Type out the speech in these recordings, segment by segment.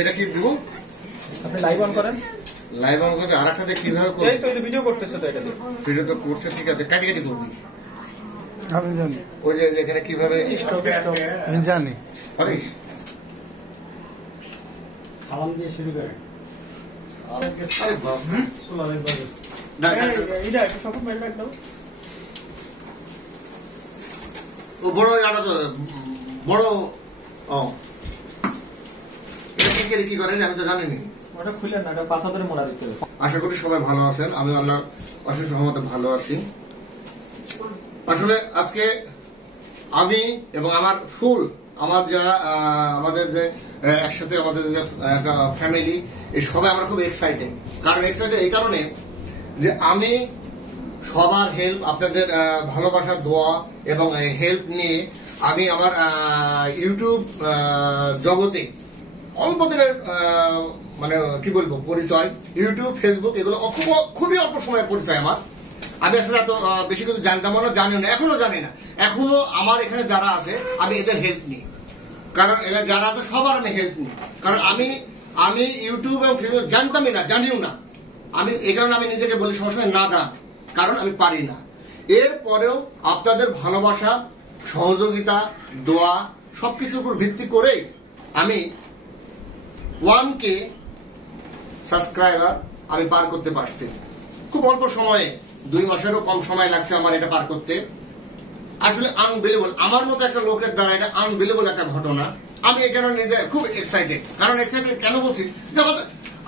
এটা কি দিব? আপনি লাইভ অন করেন। লাইভ অন করতে আর একটা কিভাবে করব? এই তো এই ভিডিও করতেছে তো, এটা ভিডিও তো করছে, ঠিক আছে, কাটি কাটি করবি। আমি জানি ওই যে এখানে কিভাবে আমি জানি পারিস? সালাম দিয়ে শুরু করেন। আরে বাপ, না এইটা একটু সপোর্ট মেরে দাও। ও বড় আটা তো বড়। ও এটা কি করেন আমি তো জানিনি। ওটা খুলে না, এটা পাশা ধরে মোড়া দিতে হবে। আশা করি সবাই ভালো আছেন, আমি আল্লাহর অশেষ রহমতে ভালো আছি। আসলে আজকে আমি এবং আমার ফুল আমার যা আমাদের যে একসাথে আমাদের যে একটা ফ্যামিলি, এই সবাই আমরা খুব এক্সাইটেড। কারণ এক্সাইটেড এই কারণে যে আমি সবার হেল্প, আপনাদের ভালোবাসা, দোয়া এবং হেল্প নিয়ে আমি আমার ইউটিউব জগতে অল্প দিনের মানে কি বলবো পরিচয়, ইউটিউব ফেসবুক এগুলো খুবই অল্প সময়ের পরিচয় আমার। আমি আসলে এত বেশি কিছু জানতাম না, জানিও না, এখনো জানি না। এখনো আমার এখানে যারা আছে আমি এদের হেল্প নিই, কারণ যারা আছে সবার আমি হেল্প নিই। কারণ আমি ইউটিউব এবং ফেসবুক জানতামই না, জানিও না। আমি এই কারণে আমি নিজেকে বলি সবসময় না দান, কারণ আমি পারি না। এরপরেও আপনাদের ভালোবাসা, সহযোগিতা, দোয়া সবকিছুর উপর ভিত্তি করেই আমি 1K সাবস্ক্রাইবার আমি পার করতে পারছি খুব অল্প সময়ে। 2 মাসেরও কম সময় লাগছে আমার এটা পার করতে। আসলে আনবিলিভেবল, আমার মতো একটা লোকের দ্বারা এটা আনবিলিভেবল একটা ঘটনা। আমি এখানে নিজে খুব এক্সাইটেড। কারণ এক্সাইটেড কেন বলছি, যে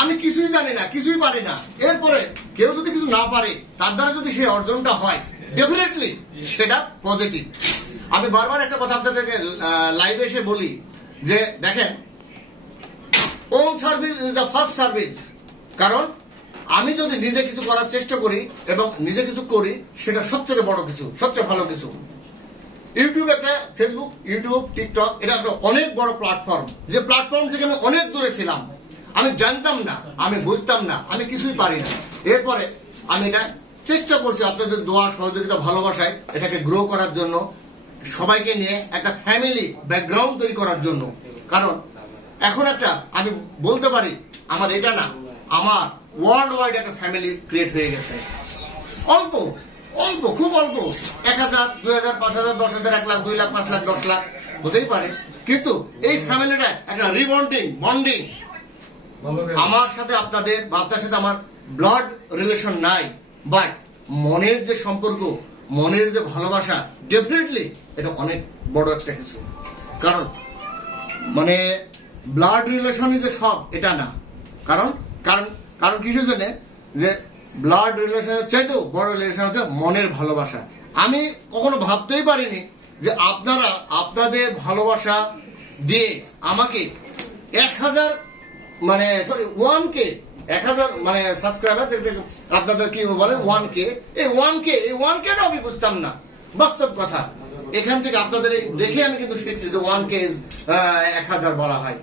আমি কিছুই জানি না, কিছুই পারি না। এরপরে কেউ যদি কিছু না পারে, তার দ্বারা যদি সেই অর্জনটা হয়, ডেফিনেটলি সেটা পজিটিভ। আমি বারবার একটা কথা আপনাদেরকে লাইভে এসে বলি যে দেখেন, own service is the first service. কারণ আমি যদি নিজে কিছু করার চেষ্টা করি এবং নিজে কিছু করি, সেটা সবচেয়ে বড় কিছু, সবচেয়ে ভালো কিছু। ইউটিউব একটা, ফেসবুক, ইউটিউব, টিকটক, এটা একটা অনেক বড় প্ল্যাটফর্ম, যে প্ল্যাটফর্ম থেকে আমি অনেক দূরে ছিলাম। আমি জানতাম না, আমি বুঝতাম না, আমি কিছুই পারি না। এরপরে আমি এটা চেষ্টা করছি আপনাদের দোয়া, সহযোগিতা, ভালোবাসায় এটাকে গ্রো করার জন্য, সবাইকে নিয়ে একটা ফ্যামিলি ব্যাকগ্রাউন্ড তৈরি করার জন্য। কারণ এখন একটা আমি বলতে পারি, আমার এটা না, আমার ওয়ার্ল্ড ওয়াইড একটা ফ্যামিলি ক্রিয়েট হয়ে গেছে। অল্প অল্প, খুব অল্প, 1000, 2000, 5000, 10,000, 1 লাখ, 2 লাখ, 5 লাখ, 10 লাখ হতেই পারে। কিন্তু এই ফ্যামিলিটা একটা বন্ডিং। আমার সাথে আপনাদের বা আপনার সাথে আমার ব্লাড রিলেশন নাই, বাট মনের যে সম্পর্ক, মনের যে ভালোবাসা, ডেফিনেটলি এটা অনেক বড় একটা কিছু। কারণ মানে ব্লাড রিলেশনই যে সব, এটা না। কারণ কারণ কারণ কিসের জন্য, যে ব্লাড রিলেশনের চাইতেও বড় রিলেশন হচ্ছে মনের ভালোবাসা। আমি কখনো ভাবতেই পারিনি যে আপনারা আপনাদের ভালোবাসা দিয়ে আমাকে 1000 মানে সরি 1K 1000 মানে সাবস্ক্রাইবার, আপনাদের কি বলে 1K, এই 1K টা আমি বুঝতাম না। বাস্তব কথা, এখান থেকে আপনাদের দেখে আমি কিন্তু শিখছি যে 1K 1000 বলা হয়,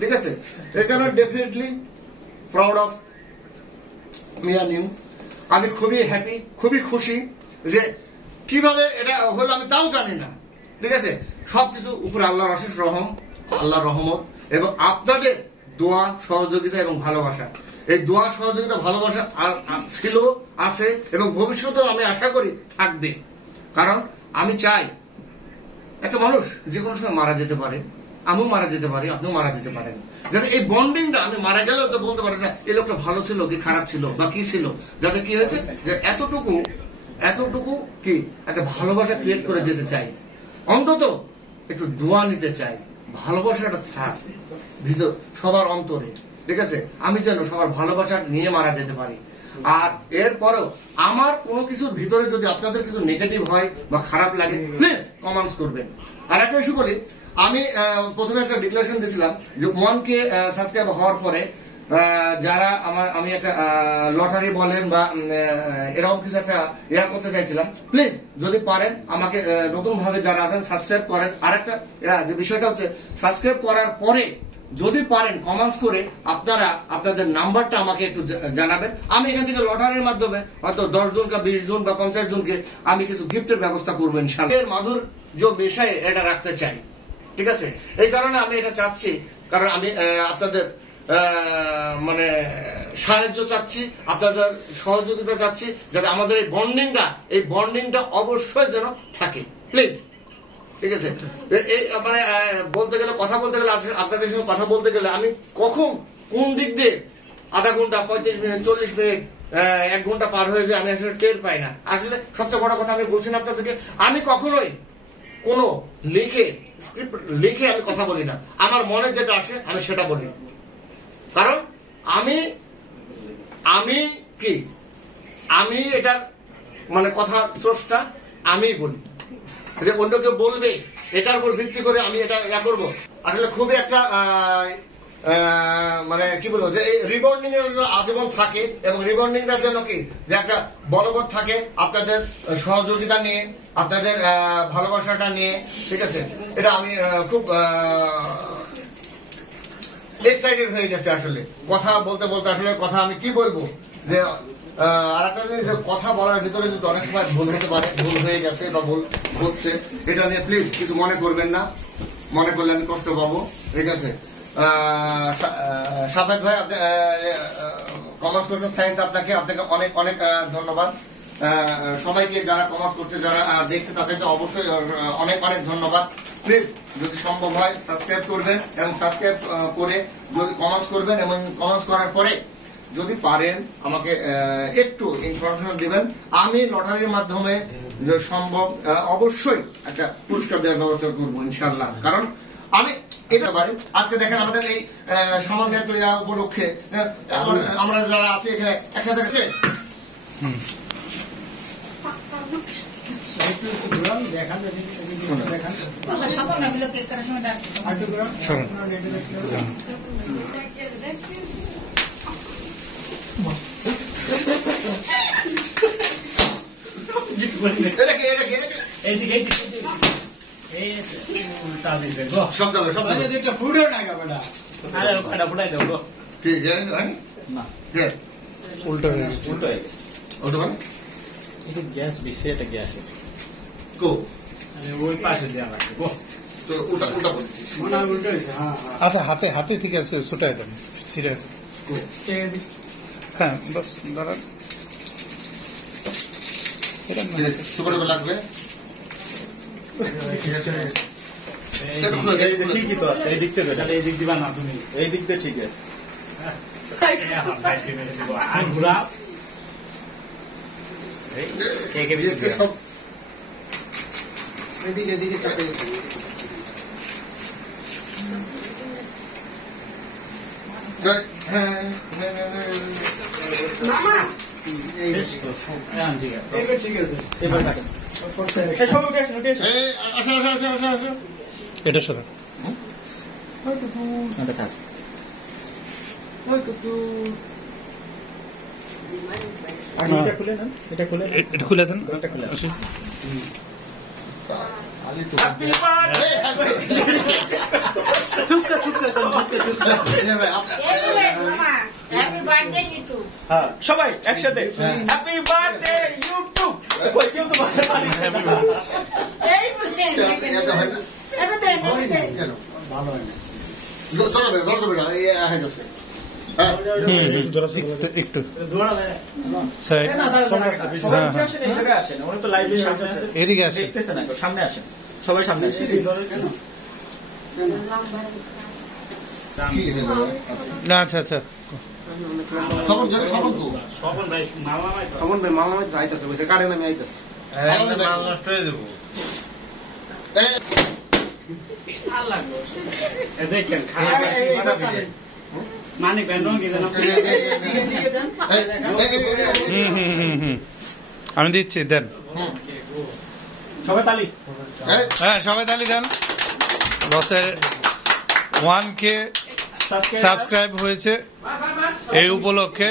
ঠিক আছে। এই কারণে ডেফিনেটলি প্রাউড অফ মি আর ইউ। আমি খুবই হ্যাপি, খুবই খুশি যে কিভাবে এটা হলো আমি তাও জানি না, ঠিক আছে। সবকিছু উপরে আল্লাহর অশেষ আল্লাহর রহমত এবং আপনাদের দোয়া, সহযোগিতা এবং ভালোবাসা। এই দোয়া, সহযোগিতা, ভালোবাসা ছিল, আছে এবং ভবিষ্যতেও আমি আশা করি থাকবে। কারণ আমি চাই একটা মানুষ যে কোনো সময় মারা যেতে পারে, আমিও মারা যেতে পারি, আপনিও মারা যেতে পারেন, যাতে এই বন্ডিংটা আমি মারা গেলেও তো বলতে পারি না এই লোকটা ভালো ছিল কি খারাপ ছিল বা কি ছিল, যাতে কি হয়েছে যে এতটুকু কি একটা ভালোবাসা ক্রিয়েট করে যেতে চাই। অন্তত একটু দোয়া নিতে চাই, ভালোবাসাটা থাক ভিতর সবার অন্তরে, ঠিক আছে। আমি যেন সবার ভালোবাসা নিয়ে মারা যেতে পারি। আর এরপরেও আমার কোনো কিছুর ভিতরে যদি আপনাদের কিছু নেগেটিভ হয় বা খারাপ লাগে, প্লিজ কমেন্টস করবেন। আর একটা ইস্যু বলি, আমি প্রথমে একটা ডিক্লারেশন দিয়েছিলাম যে 1K সাবস্ক্রাইব হওয়ার পরে যারা আমি একটা লটারি বলেন বা এরকম কিছু একটা করতে চাইছিলাম, প্লিজ যদি পারেন আমাকে নতুন ভাবে যারা আছেন সাবস্ক্রাইব করেন। আর একটা যে বিষয়টা হচ্ছে, সাবস্ক্রাইব করার পরে যদি পারেন কমেন্টস করে আপনারা আপনাদের নাম্বারটা আমাকে একটু জানাবেন। আমি এখান থেকে লটারির মাধ্যমে হয়তো 10 জন বা 20 জন বা 50 জনকে আমি কিছু গিফটের ব্যবস্থা করবো ইনশাআল্লাহ। যে বিষয় এটা রাখতে চাই, ঠিক আছে? এই কারণে আমি এটা চাচ্ছি, কারণ আমি আপনাদের মানে সাহায্য চাচ্ছি, আপনাদের সহযোগিতা চাচ্ছি, যাতে আমাদের এই বন্ডিংটা অবশ্যই যেন থাকে, প্লিজ, ঠিক আছে? এই মানে বলতে গেলে, কথা বলতে গেলে, আপনাদের সঙ্গে কথা বলতে গেলে আমি কখন কোন দিক দিয়ে আধা ঘন্টা, 35 মিনিট, 40 মিনিট, 1 ঘন্টা পার হয়ে যায় আমি আসলে টের পাই না। আসলে সবচেয়ে বড় কথা আমি বলছি না আপনাদেরকে, আমি কখনোই কোনো স্ক্রিপ্ট লিখে আমি কথা বলি না। আমার মনে যেটা আসে আমি সেটা বলি, কারণ আমি এটার মানে কথা স্রষ্টা, আমি বলি। যে অন্য কেউ বলবে এটার উপর ভিত্তি করে আমি এটা করবো, আসলে খুবই একটা মানে কি বলবো, যে এই রিবন্ডিং এর আজীবন থাকে, এবং রিবন্ডিংটার জন্য কি যে একটা বলবৎ থাকে আপনাদের সহযোগিতা নিয়ে, আপনাদের ভালোবাসাটা নিয়ে, ঠিক আছে? এটা আমি খুব এক্সাইটেড হয়ে গেছে আসলে কথা বলতে বলতে। আসলে কথা আমি কি বলবো, যে আর একটা জিনিস, কথা বলার ভিতরে যদি অনেক সময় ভুল হতে পারে, ভুল হয়ে গেছে বা ভুল হচ্ছে, এটা নিয়ে প্লিজ কিছু মনে করবেন না, মনে করলে আমি কষ্ট পাবো, ঠিক আছে? সাফেদ ভাই, আপনি কমার্স করছেন, থ্যাংকস আপনাকে অনেক অনেক ধন্যবাদ। সবাইকে যারা কমার্স করছে, যারা দেখছে, তাদেরকে অবশ্যই অনেক অনেক ধন্যবাদ। প্লিজ যদি সম্ভব হয় সাবস্ক্রাইব করবেন, এবং সাবস্ক্রাইব করে যদি কমার্স করবেন, এবং কমার্স করার পরে যদি পারেন আমাকে একটু ইনফরমেশন দিবেন। আমি লটারির মাধ্যমে যে সম্ভব অবশ্যই একটা পুরস্কার দেওয়ার ব্যবস্থা করবো ইনশাআল্লাহ। কারণ আমি এটা পারি, আজকে দেখেন আমাদের এই সামান্য উপলক্ষে আমরা যারা আছি এখানে একসাথে গেছে, উল্টো হয়ে গেছে। গ্যাস বিছে, এটা গ্যাস ওই পাশে আচ্ছা, হাতে ঠিক আছে, ছোটাই দেন সিরিয়াস। হ্যাঁ, বাস দাঁড়ান, লাগবে ঠিকই তো আছে। এই দিক থেকে এই দিক দিবা না তুমি, এই দিক দিয়ে ঠিক আছে। এদিকে চাপে ঠিক আছে। এবার এটা সরা এটা খুলে নেন, এটা খুলে এটা খুলে দেন। সবাই একসাথে হ্যাপি বার্থডে ইউটিউব। কেউ তো ভালো হয় না, একটু এদিকে আসে, সামনে আসেন, সবাই সামনে আসেন। না আচ্ছা আচ্ছা, মামা যাইতেছে, বলছে কারেন আমি আইতেছি। নষ্ট হয়ে যাবো। দেখেন মানিক আমি দিচ্ছি, দেন সবাই তালি। হ্যাঁ, সবাই তালি দেন। বসের 1K সাবস্ক্রাইব হয়েছে এই উপলক্ষে।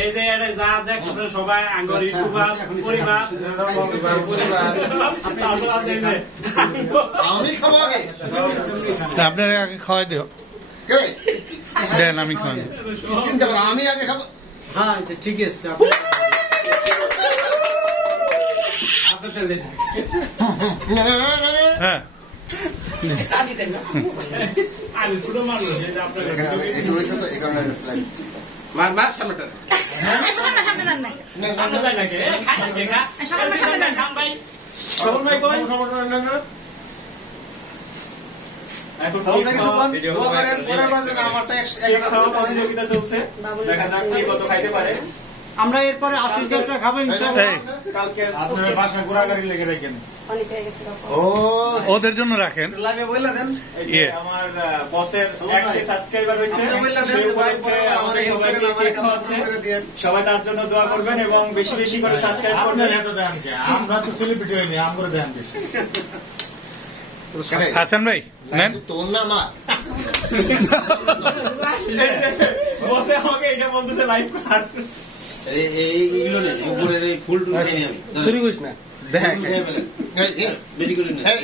এই যে যা দেখছেন সবাই আঙ্গর ইউটিউবার পরিবার, আপনারা আগে খাওয়াই দিও, দেন আমি খাওয়াই দিই। আমি আগে খাবো। হ্যাঁ ঠিক আছে। হ্যাঁ আমি ছোট মানুষ এই যে আপনার একটু হয়েছে তো এই কারণে মার সামনেটা সামনে যায় নাকি খাই নাকি খান ভাই শোভন ভাই কই এখন ভিডিও করেন পরের বার যেন আমারটা একটা খাওয়া প্রতিযোগিতা চলছে দেখা যাক কে কত খাইতে পারে আমরা এরপরে 80 জনটা খাবো ইনশাআল্লাহ। কালকে আপনারা বাসায় ঘোরাঘুরি লেগে রাখেন ও ওদের জন্য রাখেন। লাইভে বইলা দেন এই যে আমার বসের একটা সাবস্ক্রাইবার হইছে আমাদের সবাইকে কেক খাওয়াচ্ছে সবাই তার জন্য দোয়া করবেন এবং বেশি বেশি করে সাবস্ক্রাইব করবেন আমরা তো সেলিব্রিটি হইনি আমরা দেন বেশি হাসান ভাই নেন। তোর না আমার বসে আমাকে এটা বলতেছে লাইভ কর এইগুলো নেই উপরের এই ফুল টুল আমি শুরু করিস না দেখ এই, এই, বেশি করে এই,